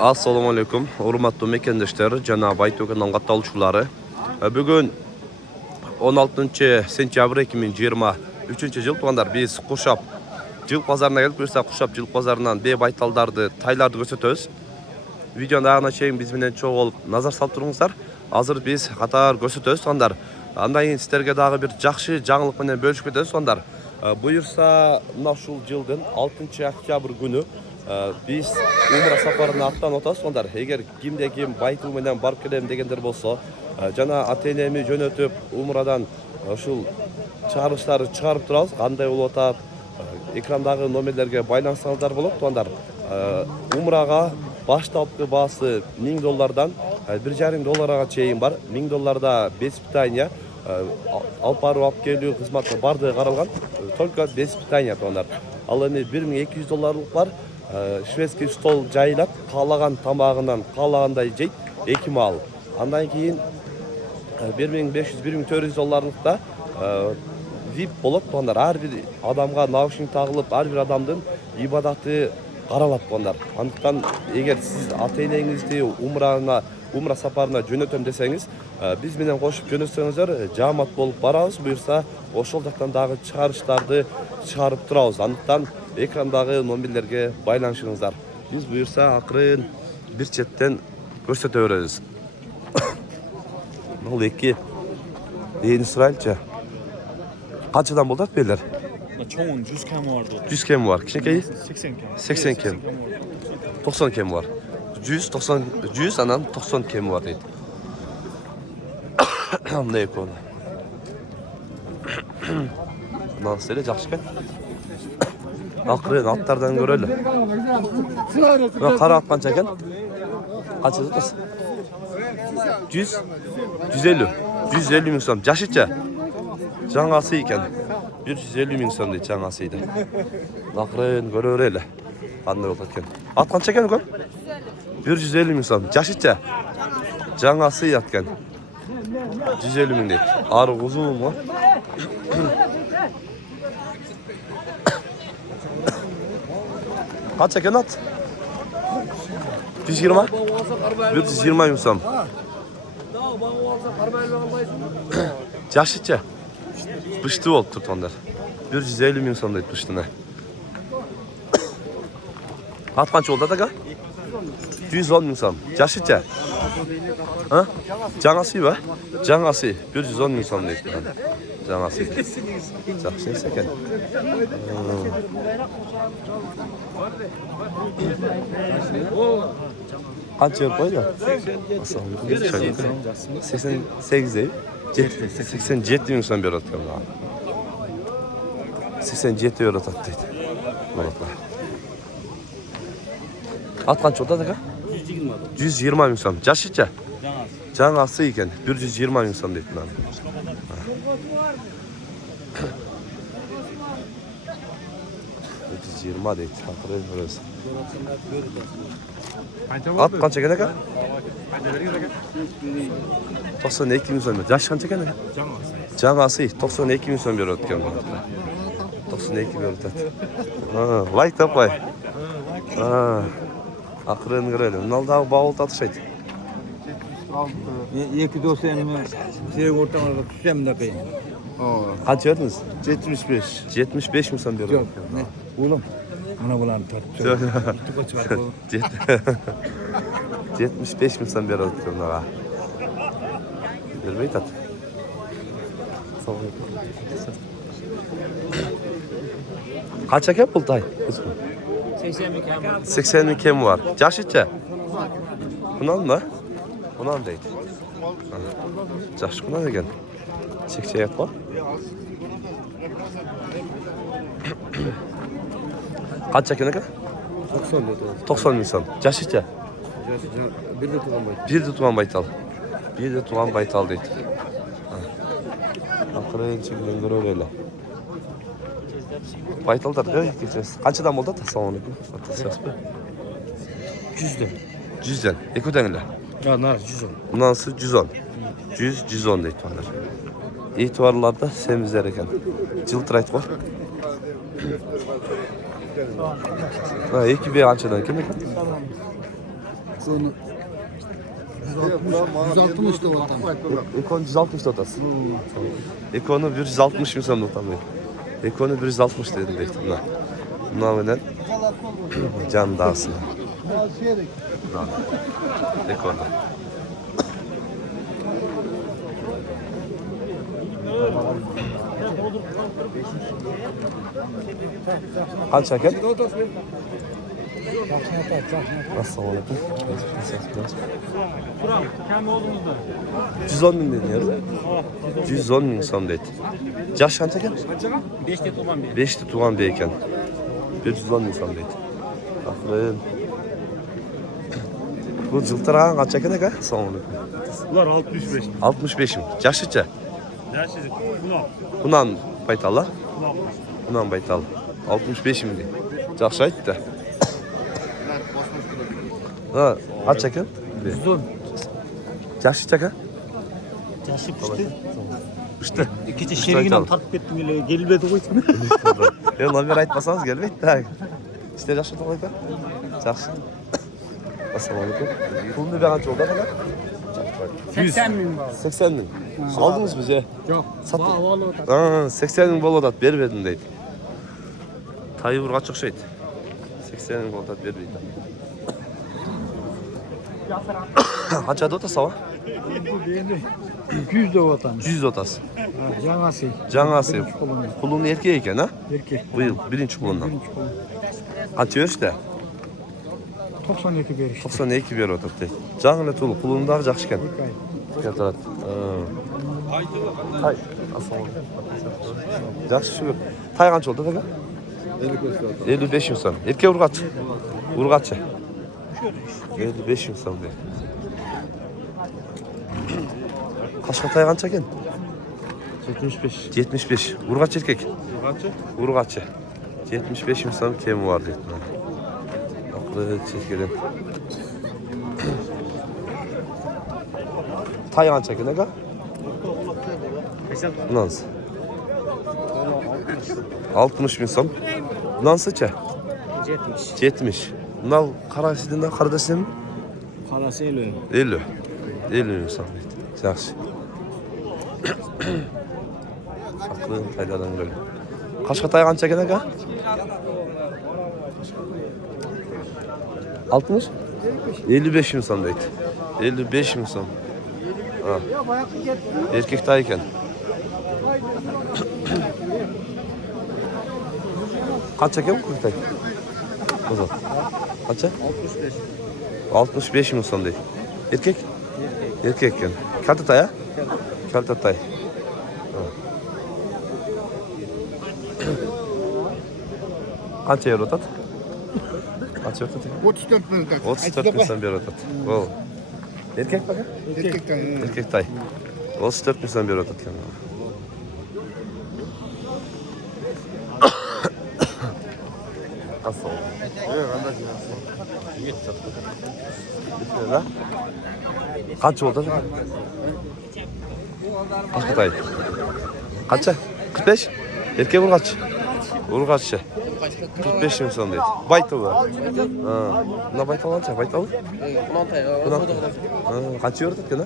Assalamu alaikum, hurmatly mekendeşler, jana Baytoken'dan katılışçıları. Bugün 16 sentyabr 2023 yıl tuğanlar biz Kuşap Jıl pazarına gelip görse Kuşap Jıl pazarından bey baytaldardı, taylарды көрсөтөбүz. Videonun ayağına çeyin biz bilen çok olup nazar salып turыңыздар. Hazır biz katar көрсөтөбүz сондар. Андан кийин сиздерге дагы бир жакшы жаңылык менен бөлүшүп кетебиз сондар. Буюрса мына ушул жылдын 6 октябрь күнү biz umra safarına attan otaz sonlar. Eğer kimde kim baytıl menен barıp kelem degендер bolsa, жана ата-энеми жөнөтүп умрадан ушул чыгарыштарды чыгарып турабыз. Кандай болуп атат? Экрандагы номерлерге байлансаңыздар болот. Сондар. Умрага баштапкы баасы $1000 $1,5 чейин бар. $1000 без питания, алып барып алып келүү кызматы бардыгы каралган. Только без питания сондар. Ал эми $1200 бар. Шведский стол жайылап, каалаган тамагынан каалагандай жейт, 2 маал. Андан кийин $1500-1400 VIP болот. Ондар ар бир адамга наушник тагылып, ар бир адамдын ибадаты каралат ондар. Андыктан эгер сиз ата-энеңизди умра сапарына жөнөтөм десеңиз, биз менен кошуп жөнөтсөңүздөр жаамат болуп барабыз. Буюрса, ошол жактан дагы чыгарыштарды чыгарып турабыз. Андыктан ekrandagı номерлерге байланышыңыздар. Biz buyursa akırın bir çetten көрсөтө беребиz. Бул эки эни сурайлычы. Канчадан болот белер? Çoğun 100 kemi vardı. 100 kemi var. Kişinkeyi? 80 kemi. 80 kemi. 90 kemi var. 100 anan 90 kemi var deydi. Ne konu? Nasıl öyle jakşı eкен? Akırın atlardan görelim. Kara at kança eken? Kaç yazıdasın? 100? 150. 150 min so'm. Jaşıça. Жаңасы екен. 150 min so'm deydi жаңасıydı. Akırın görelim. Qanday болот eкен? At kança eken ekan? 150 min so'm. Jaşıça. Жаңасы atken. 150 min deydi. Arı uzun mu? Kaç eken at? 120? 120 min so'm. Jaşıça. Pıştı oldu turtonlar. 150 min so'm deydi pıştına. At qancha oldu aka? 110 min so'm. Jaşıça. Ha? Жаңасы ba? Жаңасы 110 min so'm deydi. Жаңасы. Жақсы екен. Qancha yurib qo'ydi? 88 deydi. 87 min so'm beradi ekan. 87 euro tutadi deydi. Bo'ladi. At qancha oldi aka? 120 min so'm. Jaşıcha. Жаңасы ekan. 120 min so'm deydi. 120 deydi. Akırın görüyoruz. At kança eken aka? 92 min so'm. Jaş kança eken aka? Жаңасы 92 min so'm beradi ekan. 92 beradi. Like tapay. Akırın görelim. Bunaldağı bavul tatışaydı. Екі дос әніме серік ортамарға түсемін да қиын. Қанша бердіңіз? 75. 75 min so'm beradi. Жоқ, улам. Мына бұланы тартып. 75 min so'm beradi ekan bunaqa. Bermey tat. Qancha ekan pul tay? 80 min kemi var. Jaşıcha. Bunanmi? Bunan deydi. Жақсы құнан екен. Чек-чек бар. Қанша екен екен? 90 min so'm. Jaşıcha. Bir de tuğan baytal. Bir de tuğan baytal deydi. Akırın çekilen görelim. Baytalдар geçeceğiz. Qanchadan bo'ldi? Assalomu alaykum. 100'den. 100'den. Eko'dan Ya nar 110. Bundansı 110. 110 deydi onlar. İtibarlarda semizler eken. Жылтырайт var. Ha, iki bir ançadan kim eken? Onu 160 da vatan. Ekonu 160 otası. Ekonu 160 mı sandım tam Ekonu 160 dedim de ihtimalle. Bundan benden can dağısına. Ekonu. Kaç şeker? Assalamu alaikum. Buram, kendi oğlumuzda. 110 bin dedin ya. 110 bin son dedi. Yaş kaç şeker? 5'te tuğan bir. 5'te tuğan bir eken. 110 bin son dedi. Aferin. Bu cıltırağın kaç şeker ne kadar? Assalamu alaikum. Bunlar 65. 65 mi? Yaşlıca. Gerçekten buna. Bundan baytalı. Buna. Bundan baytalı. 65 mi diye. Yaxşı aytdı da. Ha, kaç şeker? 110. Yaşlı şeker? Yaşı pişti. İşte. İkinci İşte şeriginden aytalım. tartıp ettim ile gelmedi o ismi. Ya lan bir aytmasanız gelmeydi de. İşte yaşlı da koydu. Yaxşı. Assalamu alaikum. Pulunu bir kaç oldu kadar? 80 bin var. 80 bin. Aldınız bize. Yok. Satın. Bağlı da. 80 bin bol odat vermedim deydi. Tayı vurga çıkşaydı. 80 bin bol odat vermeydi. Kaç adı otası var? Bu değerli 200 de vatan. 100 otası. Yanası. Canası. Birinci kolunu. Pulunu erkeği eken ha? Erkek. Bu yıl birinci kulundan. Birinci kolunu. Kaç işte? 92 veriş. 92 bir odat deydi. Canlı tulu pulunu da жақсы eken. Yatarat. Tay. Assalamu alaikum. Жақсы şükür. Tay kaç oldu da? 55 insan. Erkek urgaç. Urgaçı. 55 insan deydi. Kaçka tay kança eken? 75. 75. Urgaç erkek. Urgaçı. 75 insan kemi var deydi. Aklı çekilin. Tay kança eken aga? Nasıl? 60 bin som. Nasıl çe? 70. 70. Bunlar karasıdığında kardeşim mi? Kalası 50. 50. 50 insan deydi. Yaxşı. Saklı Taylardan böyle. Kaçka tay kança eken aga? 60? 55 insan deydi. 55 insan. Ha. Erkek tay eken. Kaç eken mi kurtay? O zaman. Kaça? 65. 65 insan deydi. Erkek? Erkek eken. Kalta tay ha? Kalta tay. Kaç euro tat? Kaç euro tat? 34 bin kat. 34 insan bir euro tat. Wow. Erkek bak ha? Erkekten. Erkek tay. 34 insan bir euro tat. Nasıl oldu? Kaç oldu? Kaç tay? Kaça? 45? Erkek vur kaç? Vur kaç? 45 insan deydi. Bayta bu. Ha. Buna bayta alanca, bayta al. Kaç euro tutken ha?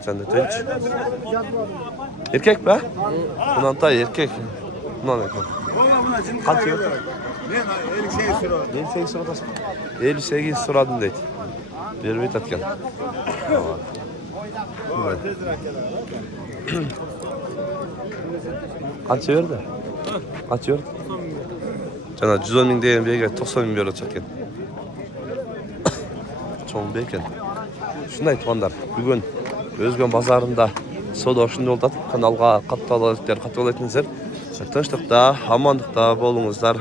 Sen de tönç. Erkek be? Bundan tay erkek. Bundan erkek. Kaç euro? 58 sıra tasın. 58 sıradın deydi. Bir bit atken. Kaç verdi? Kaç verdi? Cana 110 bin deyen bir 90 bin euro çatken. Çoğun beken. Şunday tuğanlar, bugün Özgön bazarında soda oşunda oldu. Kanalga kattalıklar katıl etinizdер. Тыныштықта, амандықта болыңыздар.